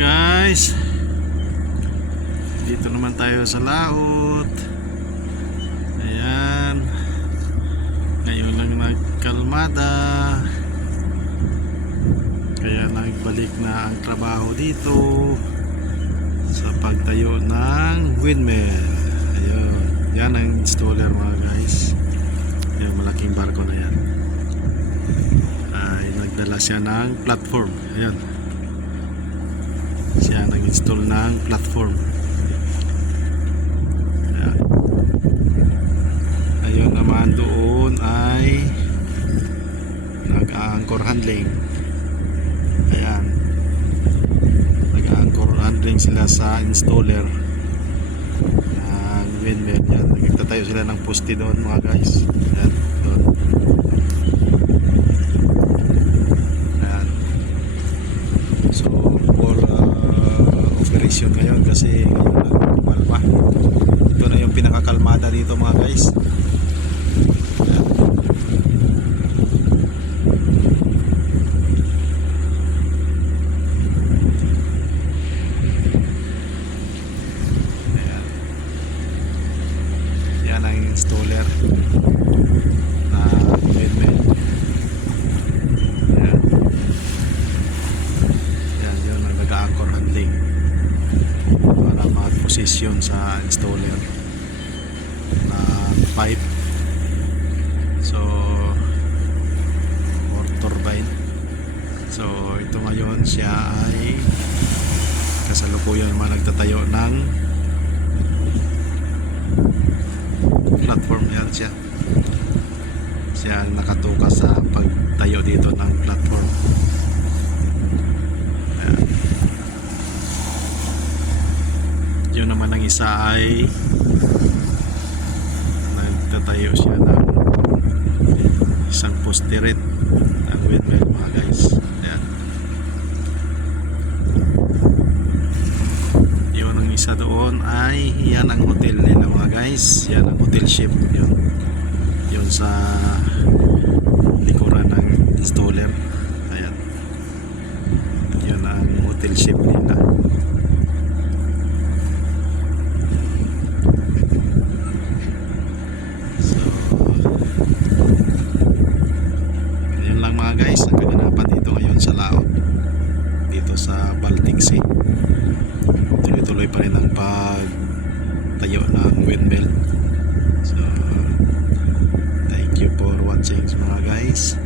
guys, dito naman tayo sa laot. Ayan, ngayon lang nagkalmada, kaya nagbalik na ang trabaho dito sa pagtayo ng windmill. Ayun, yan ang installer mga guys. Yung malaking barko na yan ay nagdala siya ng platform. Ayan, siya nag-install ng platform. Ayan. Ayun naman doon ay nag-anchor handling. Ayan, nag-anchor handling sila sa installer ng windmill. Yan, nagtatayo sila ng poste doon mga guys. Ayan, doon. Ayan. So for operation ngayon kasi ngayon lang kalma. Ito na yung pinakakalmada dito mga guys. Ayan. Ayan. Yan ang installer na windmill. Ayan. Yan yun ang nag-anchor handling para mag-position sa installer na pipe, so or turbine. So ito ngayon siya ay kasalukuyan naman nagtatayo ng platform. Yan siya ang nakatukas sa pagtayo dito ng platform. Ayan. Yun naman ang isa ay nagtatayo siya ng isang poste rin ng windmill mga guys. Ayan. Yun ang isa doon ay yan ang hotel nila mga guys. Yan ang hotel ship. Yun sa likuran ng installer. Ayan, yun ang hotel ship nila. So yun lang mga guys ang kaganapan dito ngayon sa laot, dito sa Baltic Sea. Tuloy-tuloy pa rin ang pagtayo ng windmill. So thank you for watching mga guys.